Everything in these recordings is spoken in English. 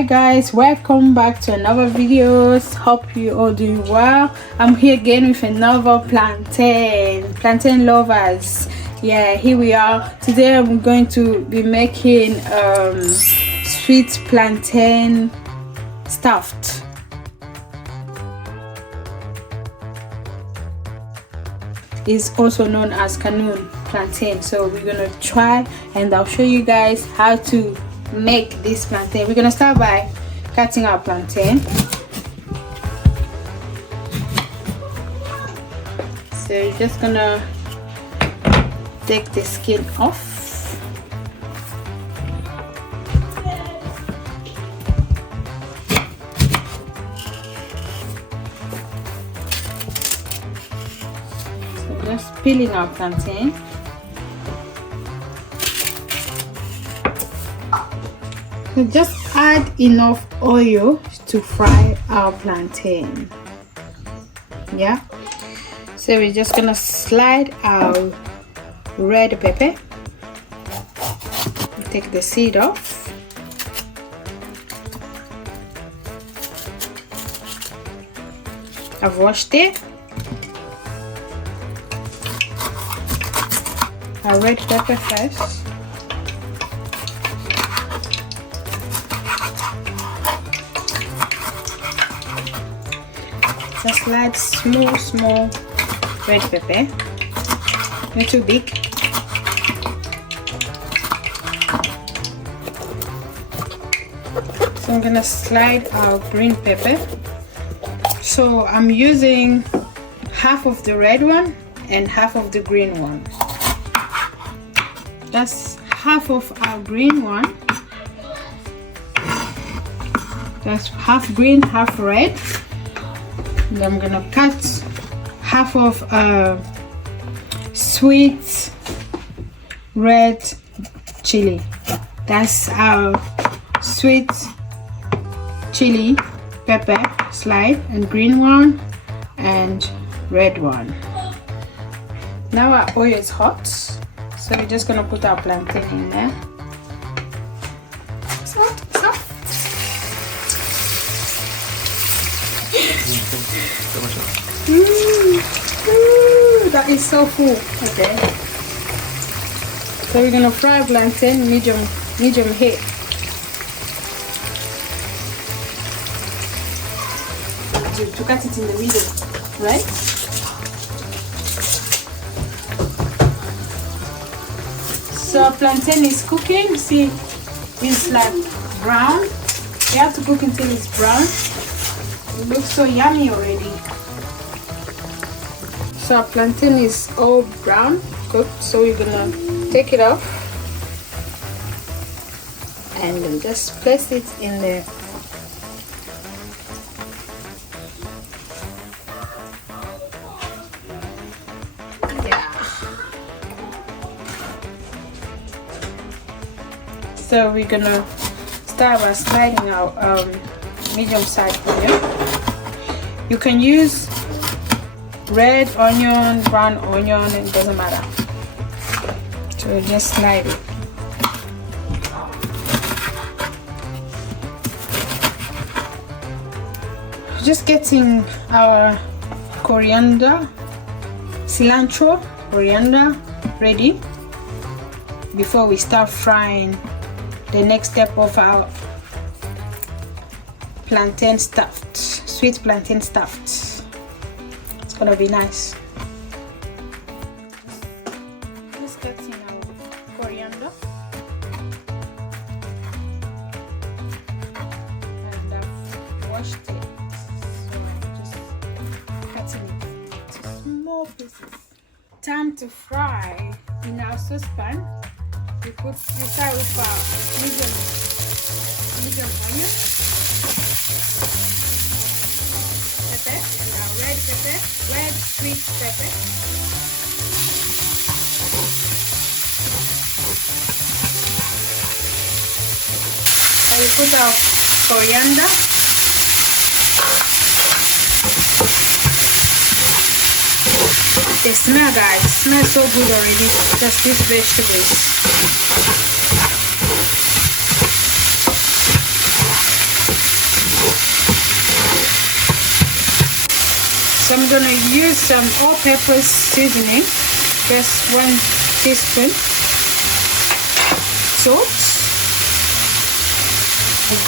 Hi guys, welcome back to another videos. Hope you all doing well. I'm here again with another plantain lovers. Yeah, here we are. Today I'm going to be making sweet plantain stuffed. Is also known as canoe plantain. So we're gonna try and I'll show you guys how to make this plantain. We're gonna start by cutting our plantain. So you're just gonna take the skin off. So just peeling our plantain. So just add enough oil to fry our plantain. Yeah, so we're just gonna slide our red pepper, take the seed off, I've washed it. Our red pepper first. Just slide small red pepper, not too big. So I'm gonna slide our green pepper. So I'm using half of the red one and half of the green one. That's half of our green one. That's half green, half red. And I'm gonna cut half of sweet red chili. That's our sweet chili pepper slide, and green one and red one. Now our oil is hot, so we're just gonna put our plantain in there. That is so cool. Okay, so we're gonna fry plantain medium heat. To cut it in the middle, right? So our plantain is cooking. See, it's like brown. You have to cook until it's brown. It looks so yummy already. So our plantain is all brown, cooked. So we're gonna take it off and then just place it in there. Yeah. So we're gonna start by sliding our medium-sized onion. You can use red onion, brown onion, it doesn't matter. So just slide it. Just getting our cilantro ready before we start frying the next step of our plantain stuffed, sweet plantain stuffed. It's gonna be nice. Just cutting our coriander, and I've washed it, so I'm just cutting it into small pieces. Time to fry. In our saucepan, we start with our medium onion, pepper, and our red sweet pepper. And we put our coriander. The smell, guys, it smells so good already. Just these vegetables. So I'm gonna use some all-purpose seasoning, just 1 teaspoon. Salt,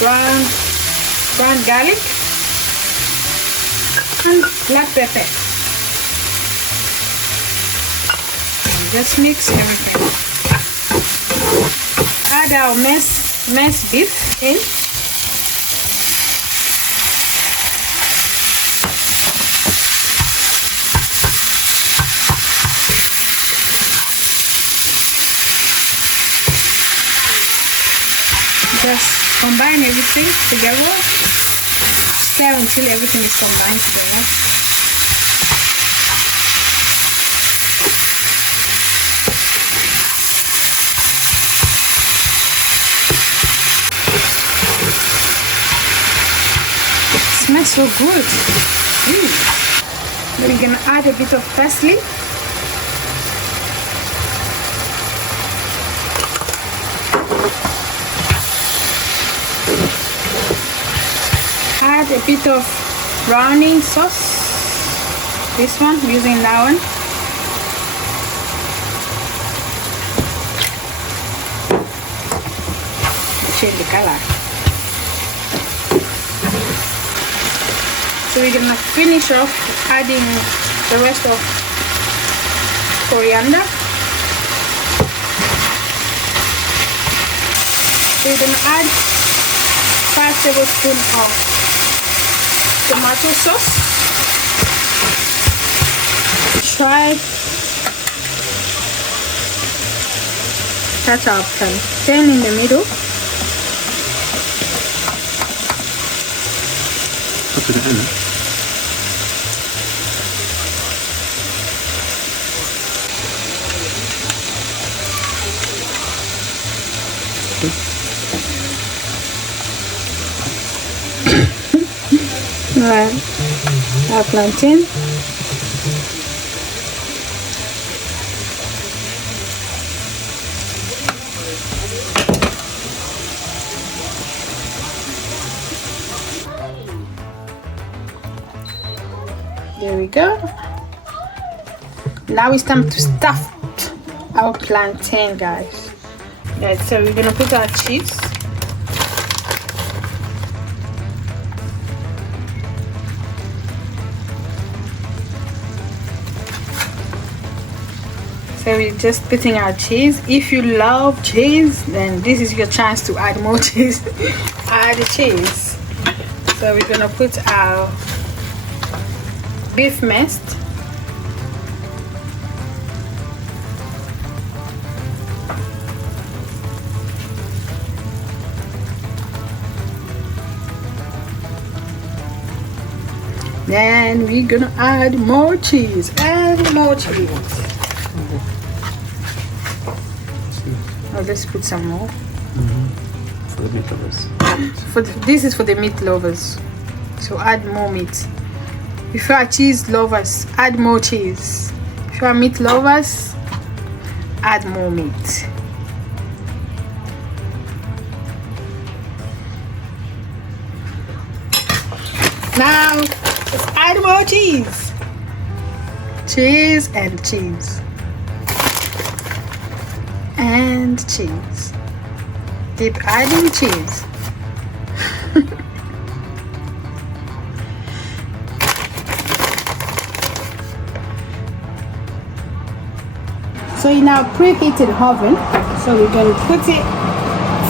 ground garlic, and black pepper. And just mix everything. Add our minced beef in. Just combine everything together. Stir until everything is combined together. It smells so good. Then we're gonna add a bit of parsley. Add a bit of browning sauce. This one, I'm using that one. Change the color. So we're gonna finish off adding the rest of coriander. So we're gonna add 5 tablespoons of tomato sauce. Try cut our plantain in the middle. Up to the end. Alright, our plantain. There we go. Now it's time to stuff our plantain, guys. Yeah, so we're gonna put our cheese. So we're just putting our cheese. If you love cheese, then this is your chance to add more cheese. Add the cheese. So we're gonna put our beef minced. Then we're gonna add more cheese and more cheese. I'll just put some more. For the meat lovers. This is for the meat lovers. So add more meat. If you are cheese lovers, add more cheese. If you are meat lovers, add more meat. Now, let's add more cheese. Cheese and cheese. And cheese. Keep adding cheese. So in our preheated oven, so we're going to put it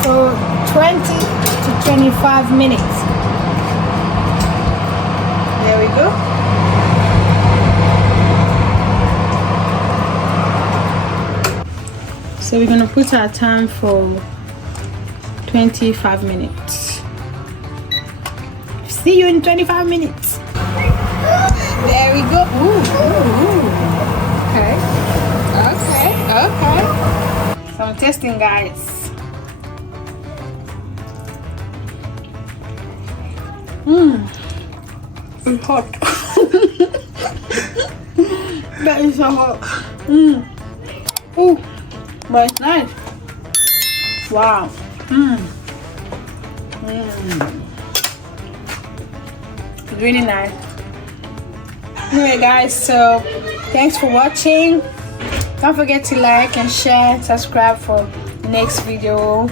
for 20 to 25 minutes. There we go. So we're going to put our time for 25 minutes. See you in 25 minutes. There we go. Ooh. Okay. Okay. So I'm testing, guys. It's hot. That is so hot. Ooh, but it's nice. Wow. It's really nice. Anyway guys, so thanks for watching. Don't forget to like and share, subscribe for the next video.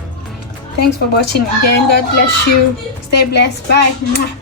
Thanks for watching again. God bless you. Stay blessed. Bye.